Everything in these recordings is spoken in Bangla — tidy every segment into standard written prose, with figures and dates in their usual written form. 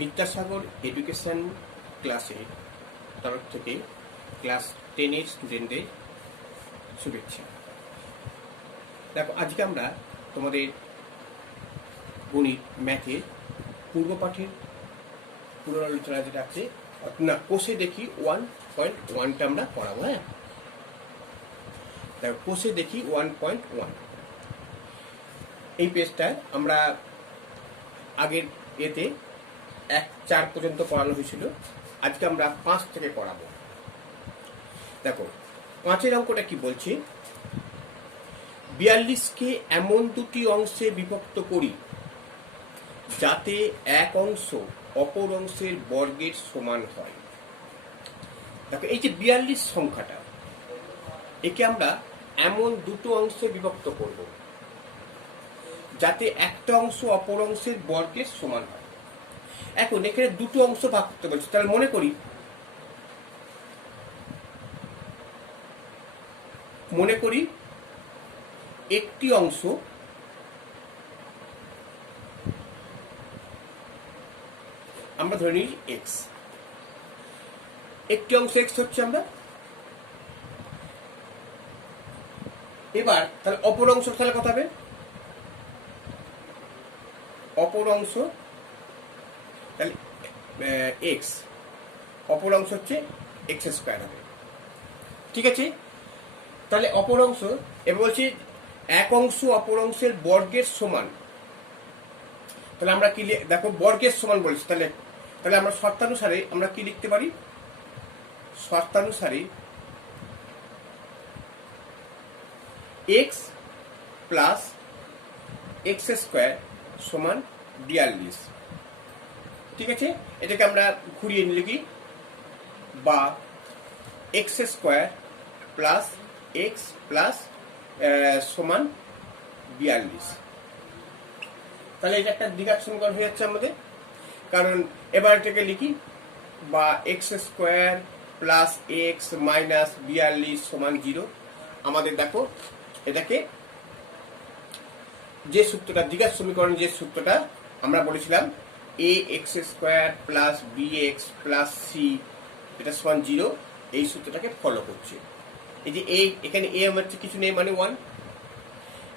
বিদ্যাসাগর এডুকেশন ক্লাসের তরফ থেকে ক্লাস 10-এর স্টুডেন্টদের শুভেচ্ছা। দেখো, আজকে আমরা তোমাদের গণিত ম্যাথের পূর্বপাঠের পুনরালোচনা যেটা আছে না, কোষে দেখি 1.1টা আমরা পড়াবো। হ্যাঁ, দেখো, কোষে দেখি 1.1 এই পেজটায় আমরা আগের এতে 1-4 পর্যন্ত পড়ানো হয়েছিল। আজকে আমরা 5 থেকে পড়াবো। দেখো, 5-এর অঙ্কটা কি বলছে, 42কে এমন দুটি অংশে বিভক্ত করি যাতে এক অংশ অপর অংশের বর্গের সমান হয়। দেখো, এই যে 42 সংখ্যাটা, একে আমরা এমন দুটো অংশে বিভক্ত করব যাতে একটা অংশ অপর অংশের বর্গের সমান হয়। এখন এখানে দুটো অংশ ভাগ করতে বলছি, তাহলে মনে করি একটি অংশ আমরা ধরে নিই এক্স, একটি অংশ এক্স হচ্ছে আমরা। এবার তাহলে অপর অংশ তাহলে কত হবে, অপর অংশ তাহলে এক্স, অপর অংশ হচ্ছে এক্স স্কোয়ার হবে। ঠিক আছে, তাহলে অপর অংশ, এবার বলছি এক অংশ অপর অংশের বর্গের সমান। তাহলে আমরা কি, দেখো বর্গের সমান বলছি, তাহলে আমরা শর্তানুসারে আমরা কি লিখতে পারি, শর্তানুসারে এক্স প্লাস এক্স স্কোয়ার সমান 42। ঠিক আছে, এটাকে আমরা ঘুরিয়ে লিখি, বা x square plus x plus সমান 42। তাহলে এটা একটা দ্বিঘাত সমীকরণ হয়ে যাচ্ছে আমাদের। কারণ এবার এটাকে লিখি, বা x square plus x minus 42 সমান 0। আমাদের দেখো, এটাকে যে সূত্রটা, দ্বিঘাত সমীকরণ যে সূত্রটা আমরা বলেছিলাম, A X square plus B X plus C এটা সমান 0, এই সূত্রটাকে ফলো করছে। এই যে এখানে এ হচ্ছে কিছু নেই মানে 1,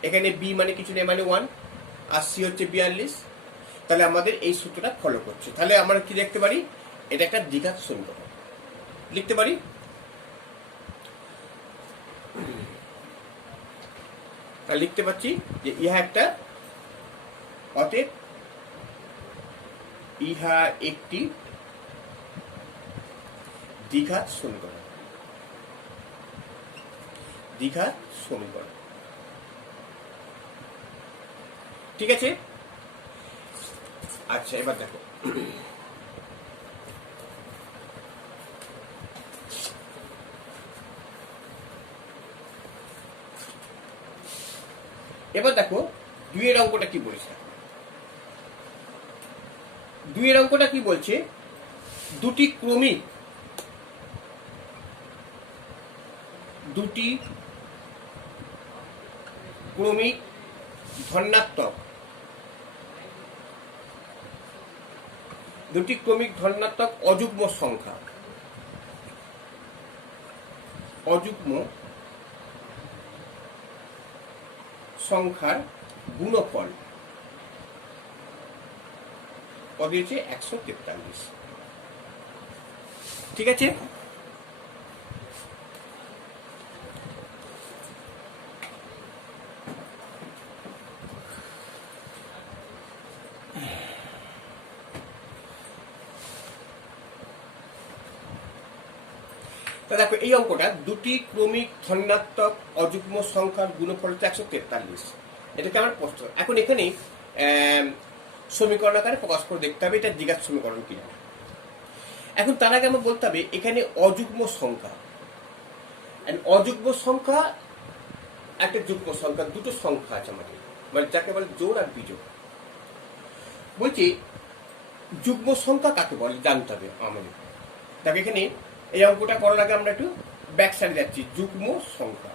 এখানে বি মানে কিছু নেই মানে 1, আর সি হচ্ছে 42। তাহলে আমাদের এই সূত্রটা ফলো করছে। তাহলে আমরা কি লিখতে পারি, এটা একটা দ্বিঘাত সমীকরণ লিখতে পারি। তাহলে লিখতে পাচ্ছি যে ইহা একটা, অতএব ইহা একটি দ্বিঘাত সমীকরণ, দ্বিঘাত সমীকরণ। ঠিক আছে, আচ্ছা এবার দেখো, এবার দেখো 2-এর অঙ্কটা কি বলছে। 2-এর অঙ্কটা কি বলছে, দুটি ক্রমিক ধনাত্মক, দুটি ক্রমিক ধনাত্মক অযুগ্ম সংখ্যা, অযুগ্ম সংখ্যার গুণফল কত দিয়েছে, 143। ঠিক আছে, দেখো এই অঙ্কটা দুটি ক্রমিক ধনাত্মক অযুগ্ম সংখ্যার গুণফল হচ্ছে 143। এটাকে আমার প্রশ্ন। এখন এখানে সমীকরণ আকারে প্রকাশ করে দেখতে হবে এটা দ্বিঘাত সমীকরণ কিনা। এখন তার আগে আমার বলতে হবে এখানে অযুগ্ম সংখ্যা, অযুগ্ম সংখ্যা একটা যুগ্ম সংখ্যা, দুটো সংখ্যা আছে আমাদের, মানে যাকে বলে জোড় আর বিজোড়। বলছি যুগ্ম সংখ্যা কাকে বলে জানতে হবে আমাদের। দেখো এখানে এই অঙ্কটা করার আগে আমরা একটু ব্যাক সাইডে যাচ্ছি, যুগ্ম সংখ্যা।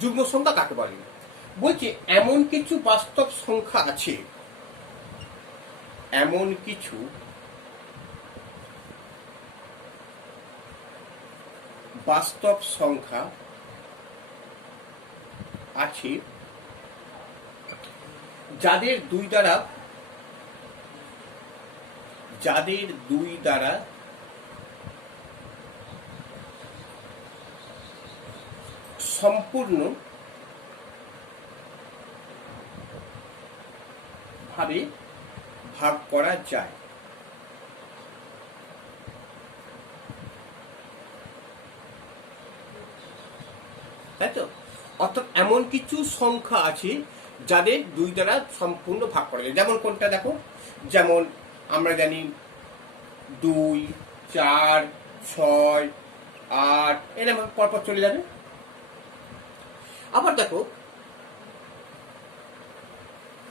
যুগ্ম সংখ্যা কাকে বলে? বলছি এমন কিছু বাস্তব সংখ্যা আছে, এমন কিছু বাস্তব সংখ্যা আছে যাদের দুই দ্বারা সম্পূর্ণ ভাবে ভাগ করা যায়। তাই তো? অর্থাৎ এমন কিছু সংখ্যা আছে যাদের দুই দ্বারা সম্পূর্ণ ভাগ করা যায়। যেমন কোনটা দেখো, যেমন আমরা জানি 2, 4, 6, 8 এরকম পরপর চলে যাবে। আবার দেখো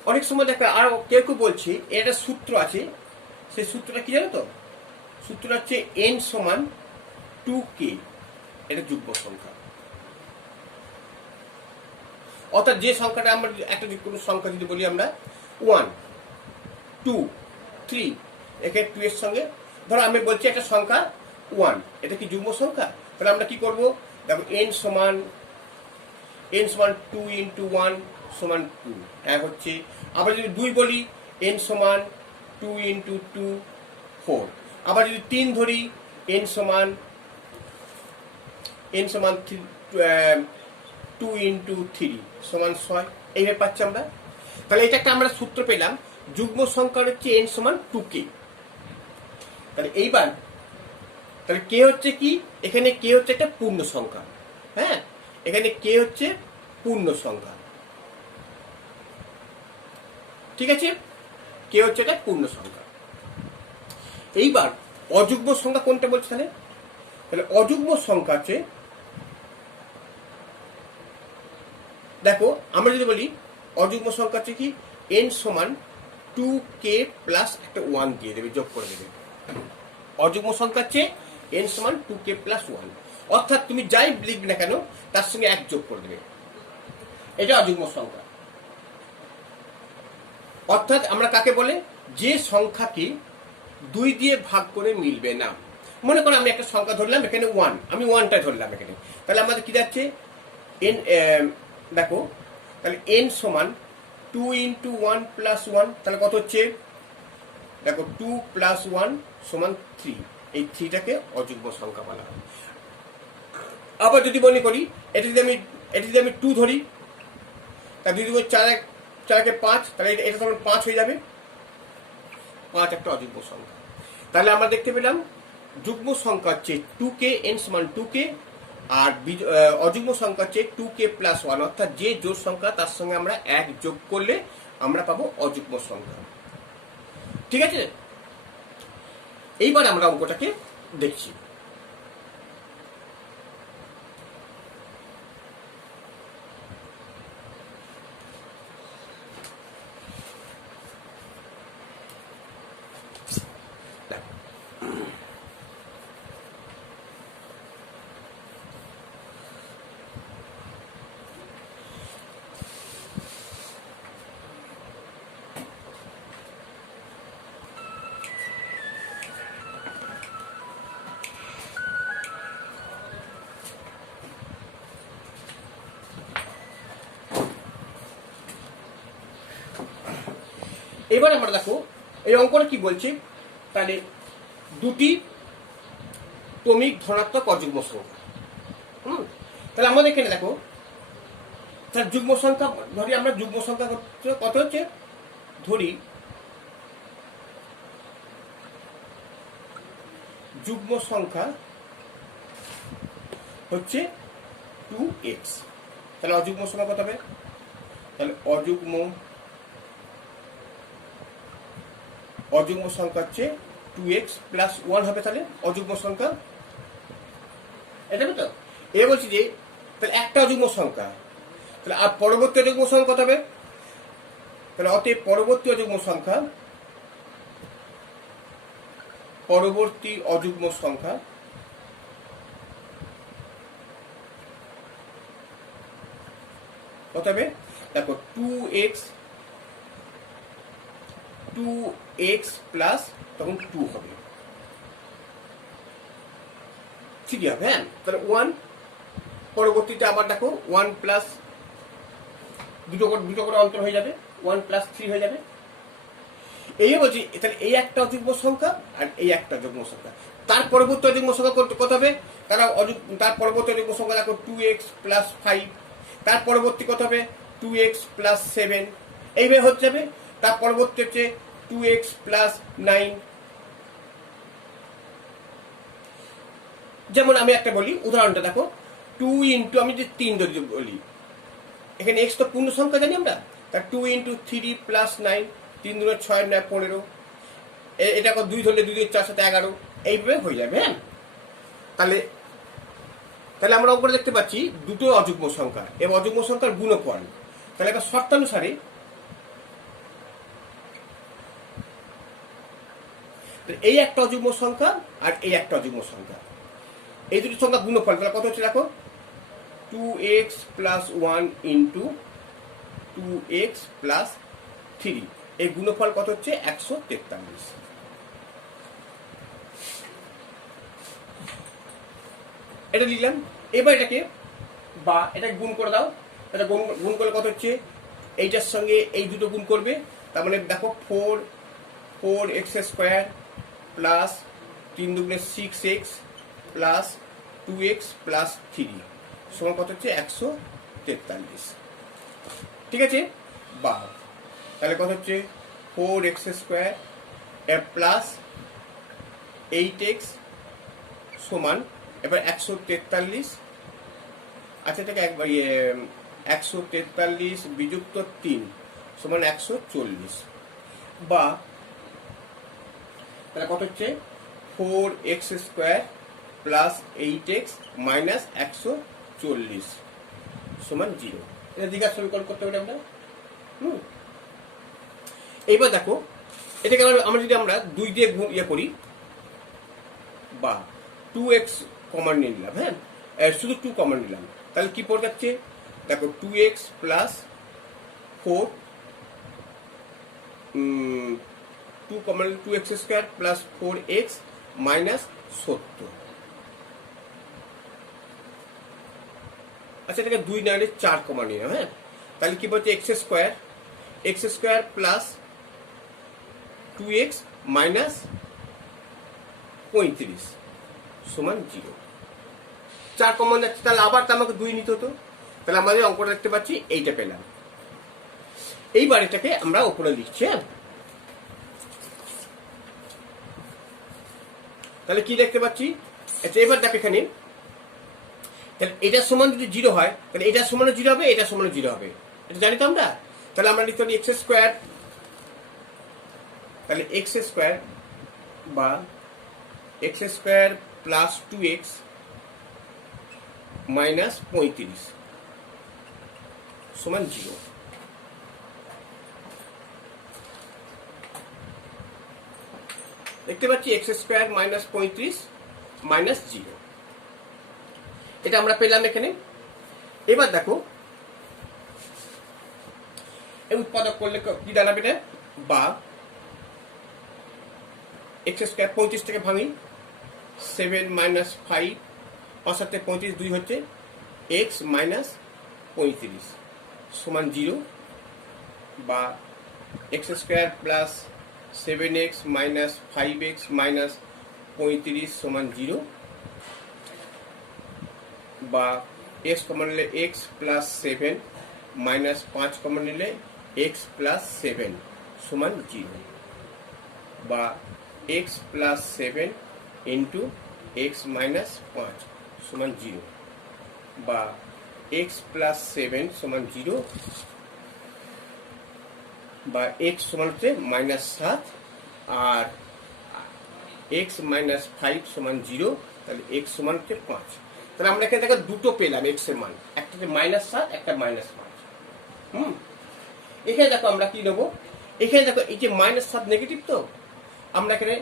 অনেক সময় দেখো আরো কেউ কেউ বলছে এর একটা সূত্র আছে, সেই সূত্রটা কি জানো তো? সূত্রটা হচ্ছে n সমান 2k, এটা যুগ্ম সংখ্যা। অর্থাৎ যে সংখ্যাটা আমরা একটা কোনো সংখ্যা যদি বলি আমরা 1, 2, 3, এখানে 2 এর সঙ্গে ধরো আমি বলছি একটা সংখ্যা 1, এটা কি যুগ্ম সংখ্যা? তাহলে আমরা কি করব? দেখো n সমান 2 into 1 সমান 2, এক হচ্ছে। আবার যদি 2 বলি n সমান 2 into 2 4। আবার যদি 3 ধরি n সমান 2 into 3 সমান 6। এইভাবে পাচ্ছি আমরা। তাহলে এটা একটা আমরা সূত্র পেলাম, যুগ্ম সংখ্যা হচ্ছে n সমান 2k। তাহলে এইবার তাহলে কে হচ্ছে কি? এখানে কে হচ্ছে একটা পূর্ণ সংখ্যা। হ্যাঁ, এখানে কে হচ্ছে পূর্ণ সংখ্যা। ঠিক আছে, কে হচ্ছে এটা পূর্ণ সংখ্যা। এইবার অযুগ্ম সংখ্যা কোনটা বলছে? তাহলে অযুগ্ম সংখ্যা আছে, দেখো আমরা যদি বলি অযুগ্ম সংখ্যা হচ্ছে কি n সমান 2k প্লাস একটা 1 দিয়ে দেবে, যোগ করে দেবে। অযুগ্ম সংখ্যা হচ্ছে n সমান 2k প্লাস 1, অর্থাৎ তুমি যাই লিখবে না কেন তার সঙ্গে 1 যোগ করে দেবে, এটা অযুগ্ম সংখ্যা। অর্থাৎ আমরা কাকে বলে? যে সংখ্যাকে 2 দিয়ে ভাগ করে মিলবে না। মনে করো আমি একটা সংখ্যা ধরলাম এখানে 1, আমি 1টা ধরলাম এখানে, তাহলে আমাদের কি যাচ্ছে n, দেখো তাহলে n সমান 2 into 1 plus 1, তাহলে কত হচ্ছে? দেখো 2 plus 1 সমান 3, এই 3টাকে অযুগ্ম সংখ্যা বলা হয়। আবার যদি মনে করি এটা যদি আমি 2 ধরি, তাহলে যদি 4 5, তাহলে এটা সমান 5 হয়ে যাবে। 5 একটা অযুগ্ম সংখ্যা। তাহলে আমরা দেখতে পেলাম যুগ্ম সংখ্যা হচ্ছে 2k, n সমান 2k, আর অযুগ্ম সংখ্যা হচ্ছে 2k প্লাস 1, অর্থাৎ যে জোড় সংখ্যা তার সঙ্গে আমরা 1 যোগ করলে আমরা পাবো অযুগ্ম সংখ্যা। ঠিক আছে, এইবার আমরা অঙ্কটাকে দেখছি। এবার আমরা দেখো এই অঙ্কটা কি বলছে, তাহলে দুটি ক্রমিক ধনাত্মক অযুগ্ম সংখ্যা। তাহলে আমাদের এখানে দেখো তার যুগ্ম সংখ্যা ধরি, আমরা যুগ্ম সংখ্যা কত হচ্ছে? ধরি যুগ্ম সংখ্যা হচ্ছে 2x, তাহলে অযুগ্ম সংখ্যা কত হবে? তাহলে অযুগ্ম সংখ্যা হচ্ছে 2x প্লাস 1 হবে, তাহলে অযুগ্ম সংখ্যা। এটা তো এ বলছি যে তাহলে একটা অযুগ্ম সংখ্যা, তাহলে আর পরবর্তী অযুগ্ম সংখ্যা কত হবে? তাহলে অতএব পরবর্তী অযুগ্ম সংখ্যা পরবর্তী অযুগ্ম সংখ্যা কত হবে? দেখো 2x প্লাস তখন 2 হবে, ঠিক হবে। হ্যাঁ, তাহলে 1 পরবর্তীতে আবার দেখো 1 প্লাস দুটো করে অন্তর হয়ে যাবে, 1 প্লাস 3 হয়ে যাবে। এই বলছি, তাহলে এই একটা অযুগ্ম সংখ্যা আর এই একটা যুগ্ম সংখ্যা। তার পরবর্তী অযুগ্ম সংখ্যা কত হবে? তার পরবর্তী অযুগ্ম সংখ্যা দেখো 2x প্লাস 5, তার পরবর্তী কত হবে? 2x প্লাস 7, এইভাবে হচ্ছে যাবে। তার পরবর্তী হচ্ছে 2x প্লাস 9। যেমন আমি একটা বলি, উদাহরণটা দেখো, 2 ইন্টু, আমি যে 3 যদি বলি, এখানে x তো পূর্ণ সংখ্যা জানি আমরা, তা 2 ইন্টু 3 প্লাস 9, 3 দুগুণে 6 9 15, এটা 2 ধরলে 2 4 7 11, এইভাবে হয়ে যাবে। হ্যাঁ, তাহলে আমরা উপরে দেখতে পাচ্ছি দুটো অযুগ্ম সংখ্যা এবং অযুগ্ম সংখ্যার গুণফল। তাহলে একটা শর্তানুসারে এই একটা অযুগ্ম সংখ্যা আর এই একটা অযুগ্ম সংখ্যা, এই দুটি সংখ্যা গুণফল তাহলে কত হচ্ছে দেখো, 2x plus 1 into 2x plus 3, এই গুণফল কত হচ্ছে? 143। এটা লিখলাম। এবার এটাকে বা এটা গুণ করে দাও, এটা গুণ করলে কত হচ্ছে? এইটার সঙ্গে এই দুটো গুণ করবে, তার মানে দেখো 4x স্কোয়ার প্লাস 3 দুগুণে 6x প্লাস 2x প্লাস 3 সমান কত হচ্ছে? 143, ঠিক আছে। বা তাহলে কত হচ্ছে? 4x স্কোয়ার প্লাস 8x সমান, এবার 143, আচ্ছা এটাকে একবার 143 বিযুক্ত 3 সমান 140, বা তাহলে কত হচ্ছে? 4x square plus 8x minus 140 সমান 0। এটা দ্বিঘাত সমীকরণ করতে পারি আমরা। এইবার দেখো, এটাকে আমরা যদি আমরা 2 দিয়ে ইয়ে করি, বা 2x কমন নিয়ে নিলাম, হ্যাঁ শুধু 2 কমন নিলাম, তাহলে কি পড়ে যাচ্ছে? দেখো 2x plus 4, 2 common 2x square plus 4x minus 70। আচ্ছা এটাকে 2 না হলে 4 কমন নিলাম, হ্যাঁ তাহলে কি বলছে? x square plus 2x minus 35 সমান 0। 4 কমন যাচ্ছে, তাহলে আবার তো আমাকে 2 নিতে হতো, তাহলে আমাদের অঙ্কটা দেখতে পাচ্ছি এইটা পেলাম। এইবার এটাকে আমরা উপরে লিখছি। হ্যাঁ, তাহলে কি দেখতে পাচ্ছি? আচ্ছা এবার দেখ এখানে, তাহলে এটার সমান যদি 0 হয় তাহলে এটার সমানও 0 হবে, এটার সমানও 0 হবে, এটা জানি তো আমরা। তাহলে আমরা লিখতে পারি x স্কোয়ার, তাহলে x স্কোয়ার বা x square plus 2x minus 35 সমান 0। দেখতে পাচ্ছি x স্কোয়ার মাইনাস 35 মাইনাস 0, এটা আমরা পেলাম এখানে। এবার দেখো এই উৎপাদক করলে কি দাঁড়াবে এটা? বা x স্কোয়ার 35 থেকে ভাঙি, 7 মাইনাস 5, 5 সাথে 35, 2 হচ্ছে x মাইনাস 35 সমান 0, বা x square plus 7x minus 5x minus 35 সমান 0, বা x কমন নিলে x প্লাস 7 মাইনাস 5 কমন নিলে x প্লাস 7 সমান 0, বা x plus 7 into x minus 5 সমান 0, বা x প্লাস 7 সমান 0, বা x সমান হচ্ছে মাইনাস 7 আর x মাইনাস 5 সমান 0, তাহলে x সমান হচ্ছে 5। তাহলে আমরা এখানে দেখো দুটো পেলাম x এর মান, একটা হচ্ছে মাইনাস 7, একটা মাইনাস 5। এখানে দেখো আমরা কি নেবো? এখানে দেখো এই যে মাইনাস 7 নেগেটিভ, তো আমরা এখানে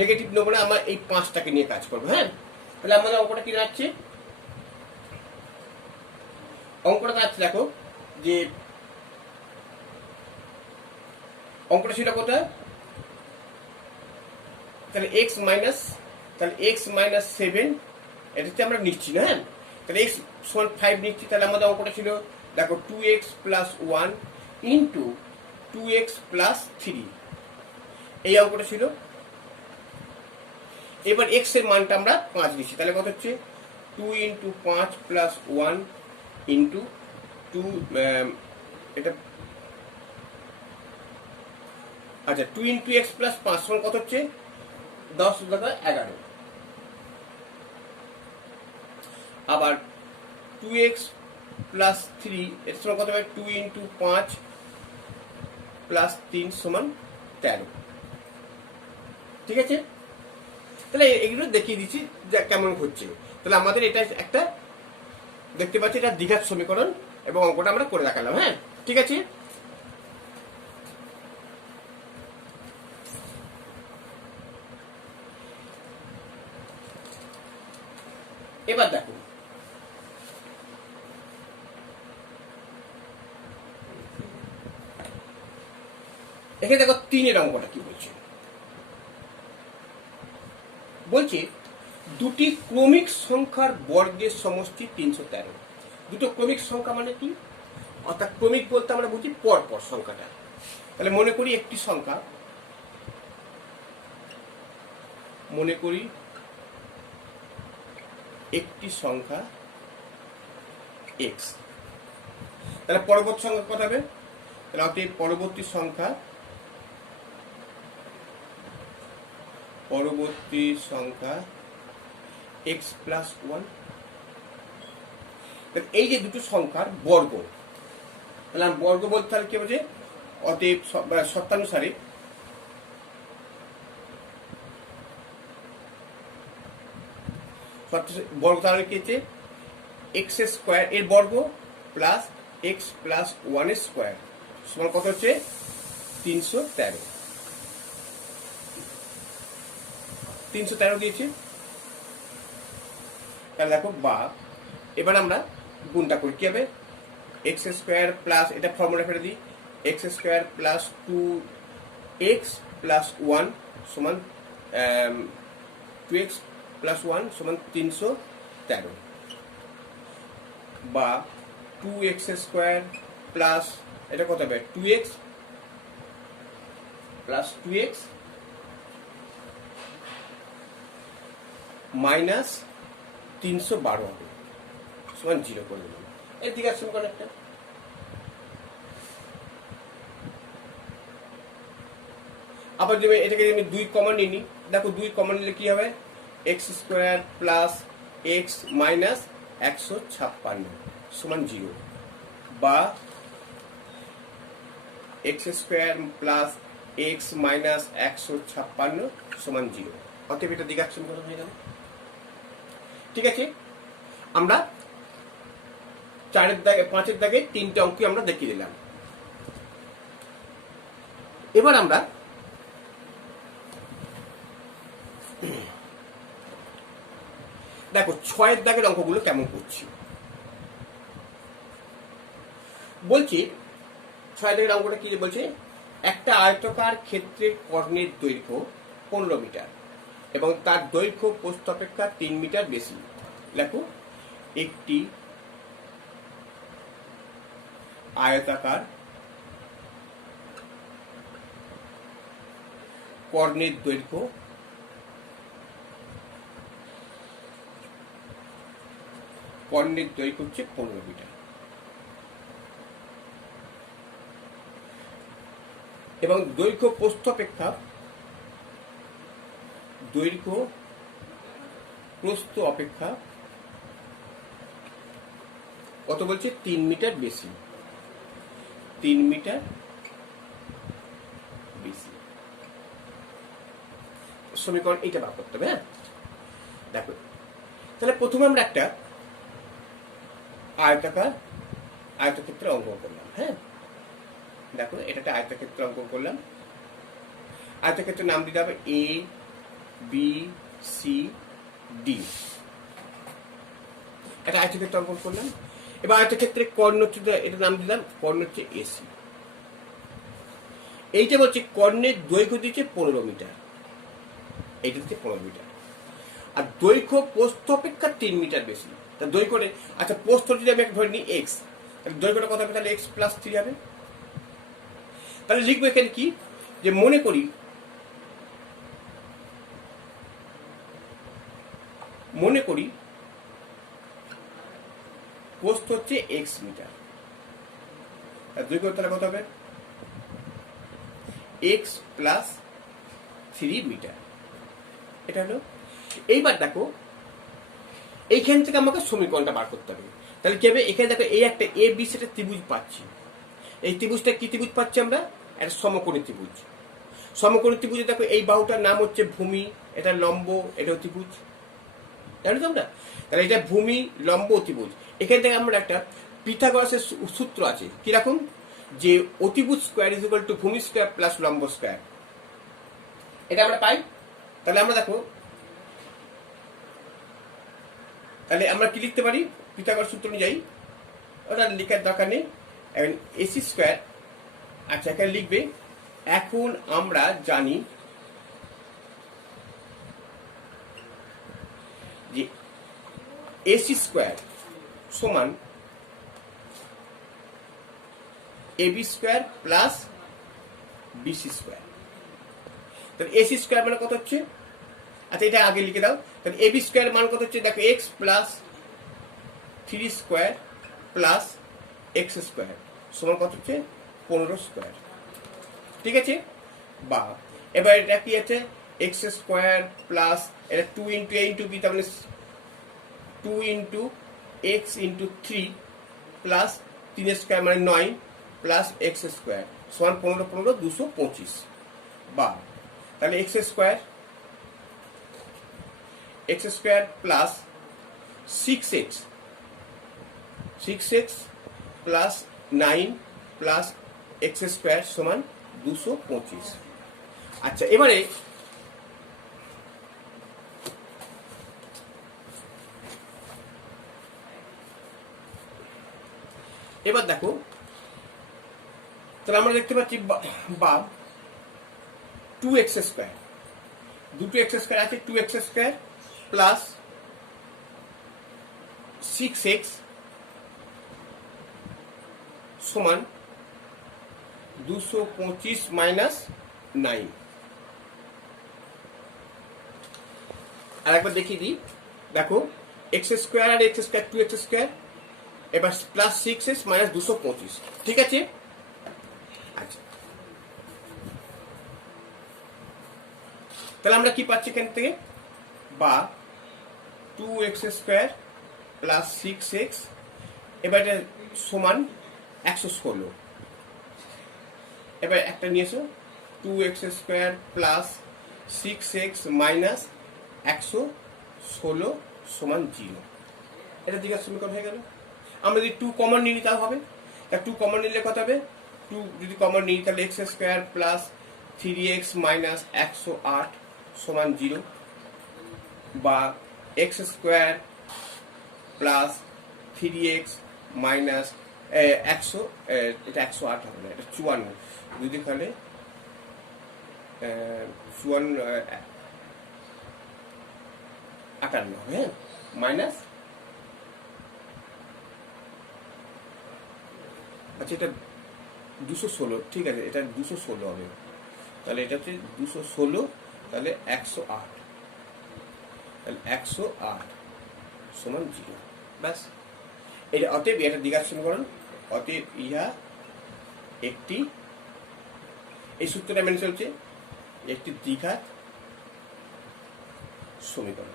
নেগেটিভ নেব না, আমরা এই 5টাকে নিয়ে কাজ করবো। হ্যাঁ, তাহলে আমাদের অঙ্কটা কি দাঁড়াচ্ছে? অঙ্কটা দাঁড়াচ্ছে দেখো যে অঙ্কটা ছিল কোথায়, তাহলে এক্স মাইনাস 7, এটাতে আমরা নিচ্ছি না। হ্যাঁ, তাহলে এক্স সমান 5 নিচ্ছি। তাহলে আমাদের অঙ্কটা ছিল দেখো 2x plus 1 into 2x plus 3, এই অঙ্কটা ছিল। এবার এক্স এর মানটা আমরা 5 নিচ্ছি, তাহলে কত হচ্ছে 2 ইন্টু 5 প্লাস 1 ইন্টু 2, এটা আচ্ছা 2 ইন্টু এক্স প্লাস 5 সমান কত হচ্ছে 10 দ্বারা 11। আবার 2x প্লাস 3 এর সমান কত হবে 2 ইন্টু 5 প্লাস 3 সমান 13। ঠিক আছে, তাহলে এগুলো দেখিয়ে দিচ্ছি যে কেমন হচ্ছে। তাহলে আমাদের এটা একটা দেখতে পাচ্ছি এটা দ্বিঘাত সমীকরণ এবং অঙ্কটা আমরা করে দেখালাম। হ্যাঁ, ঠিক আছে। এবার দেখো এখানে দেখো 3-এর অঙ্কটা কি বলছে। বলছে দুটি ক্রমিক সংখ্যার বর্গের সমষ্টি 313। দুটো ক্রমিক সংখ্যা মানে কি, অর্থাৎ ক্রমিক বলতে আমরা বুঝি পরপর সংখ্যাটা। তাহলে মনে করি একটি সংখ্যা, x, তাহলে পরবর্তী সংখ্যা কত হবে, তাহলে অতএব পরবর্তী সংখ্যা x প্লাস 1। এই যে দুটো সংখ্যার বর্গ, তাহলে বর্গ বলতে তাহলে কি বোঝে, অতএব শর্তানুসারে বর্গ তাহলে কি হচ্ছে এক্স স্কোয়ার এর বর্গ প্লাস এক্স প্লাস 1 এর স্কোয়ার সমান কত হচ্ছে 313। 313 দিয়েছে। তাহলে দেখো বা এবার আমরা গুণটা করি, কি হবে এক্স স্কোয়ার প্লাস, এটা ফর্মুলা ফেলে দিই, x square plus 2x plus 1 সমান 2x প্লাস 1 সমান 313, বা 2x স্কোয়ার প্লাস এটা কত হবে 2x প্লাস 2x মাইনাস 312 হবে সমান 0 করে দিলাম। এর দিকে আসুন একটা, আবার যদি এটাকে আমি 2 কমন নিই, দেখো 2 কমন নিলে কি হবে x square plus x minus 156 সমান 0, বা x square plus x minus 156 সমান 0। অতএব এটা দিকে আসুন কত হয়ে গেল। ঠিক আছে, আমরা 4-এর দাগে 5-এর দাগে 3টে অঙ্ক আমরা দেখিয়ে দিলাম। এবার আমরা দেখো 6-এর দাগের অঙ্কগুলো কেমন করছি। বলছি 6 দাগের অঙ্কটা কি বলছে, একটা আয়তকার ক্ষেত্রের কর্ণের দৈর্ঘ্য 15 মিটার এবং তার দৈর্ঘ্য প্রস্থ অপেক্ষা 3 মিটার বেশি। দেখো একটি আয়তাকার কর্ণের দৈর্ঘ্য হচ্ছে 15 মিটার এবং দৈর্ঘ্য প্রস্থ অপেক্ষা কত বলছে 3 মিটার বেশি। 3 মিটার বেশি সমীকরণ এইটা বার করতে হবে। হ্যাঁ, দেখো তাহলে প্রথমে আমরা একটা আয়তক্ষেত্র অঙ্কন করলাম। হ্যাঁ, দেখো এটা একটা আয়তক্ষেত্র অঙ্কন করলাম। আয়তক্ষেত্রের নাম দিতে হবে এ বি সি ডি। একটা আয়তক্ষেত্র অঙ্কন করলাম। এবার আয়তক্ষেত্রে কর্ণ হচ্ছে, এটা নাম দিলাম কর্ণ হচ্ছে এসি। এইটা বলছে কর্ণের দৈর্ঘ্য দিচ্ছে 15 মিটার, এইটা হচ্ছে 15 মিটার, আর দৈর্ঘ্য প্রস্থ অপেক্ষা 3 মিটার বেশি। তা দৈর্ঘ্যে, আচ্ছা প্রস্থ যদি আমি ধরে নিই এক্স, তাহলে দৈর্ঘ্যটা কত হবে? তাহলে এক্স প্লাস 3 হবে। তাহলে লিখবো এখানে কি, যে মনে করি প্রস্থ হচ্ছে এক্স মিটার, আর দৈর্ঘ্য তাহলে কত হবে? X plus 3 metre. এটা হলো। এইবার দেখো এইখান থেকে আমাকে সমীকরণটা বার করতে হবে। তাহলে কি হবে? এখানে দেখো এই একটা এ বি সেটা ত্রিভুজ পাচ্ছি। এই ত্রিভুজটা কি ত্রিভুজ পাচ্ছি আমরা? একটা সমকোণী ত্রিভুজ। সমকোণী ত্রিভুজে দেখো এই বাহুটার নাম হচ্ছে ভূমি, এটা লম্ব, এটাও ত্রিভুজ, জানো তোমরা? তাহলে এটা ভূমি, লম্ব, ত্রিভুজ। এখান থেকে আমরা একটা পিথাগোরাসের সূত্র আছে, কিরকম? যে অতিভুজ স্কোয়ার ইজ ইকুয়াল টু ভূমি স্কোয়ার প্লাস লম্ব স্কোয়ার, এটা আমরা পাই। তাহলে আমরা দেখো, তাহলে আমরা কি লিখতে পারি পিথাগোরাস সূত্র অনুযায়ী? ওটা লেখার দরকার নেই, এসি স্কোয়ার। আচ্ছা এখানে লিখবে, এখন আমরা জানি যে এসি স্কোয়ার সমান AB square plus BC square. তাহলে এসি স্কোয়ার মানে কত হচ্ছে? আচ্ছা এটা আগে লিখে দাও। তাহলে এবি স্কোয়ার মান কত হচ্ছে? দেখো x plus 3 square plus x square সমান কত হচ্ছে? 15 স্কোয়ার। ঠিক আছে? বা এবার এটা কি আছে? এক্স স্কোয়ার প্লাস এটা 2 ইন্টু এ ইন্টু বি, তার মানে 2 into x into 3 plus 3 square মানে 9 প্লাস এক্স স্কোয়ার সমান 15 15 225। বা তাহলে x square plus 6x plus 9 plus x square সমান 225। আচ্ছা এবার দেখো, তাহলে আমরা দেখতে পাচ্ছি বা 2x স্কোয়ার, দুটো এক্স স্কোয়ার আছে, 2x স্কোয়ার প্লাস 6x সমান 225 মাইনাস 9। আর একবার দেখিয়ে দিই, দেখো এক্স স্কোয়ার আর এক্স স্কোয়ার 2x স্কোয়ার, এবার প্লাস 6x মাইনাস 225। ঠিক আছে? আচ্ছা তাহলে আমরা কি পাচ্ছি এখান থেকে? বা 2x স্কোয়ার প্লাস 6x, এবার এটা সমান 116। এবার একটা নিয়ে এসো, 2x square plus 6x minus 116 সমান 0। এটা দ্বিঘাত সমীকরণ হয়ে গেল। আমরা যদি 2 কমন নিই তাও হবে। তা 2 কমন নিলে কত হবে? 2 যদি কমন নিই তাহলে x square plus 3x minus 108 সমান 0। বা x square plus 3x minus 100, এটা 108 হবে না, এটা 54, যদি তাহলে 58, হ্যাঁ, মাইনাস, আচ্ছা এটা 216, ঠিক আছে, এটা 216 হবে। তাহলে এটা হচ্ছে 216, তাহলে 108, তাহলে 108 সমান 0। ব্যাস, এটা অতএব এটা দ্বিঘাত সমীকরণ। অতএব ইহা একটি, এই সূত্রটা মেনে চলছে, একটি দ্বিঘাত সমীকরণ।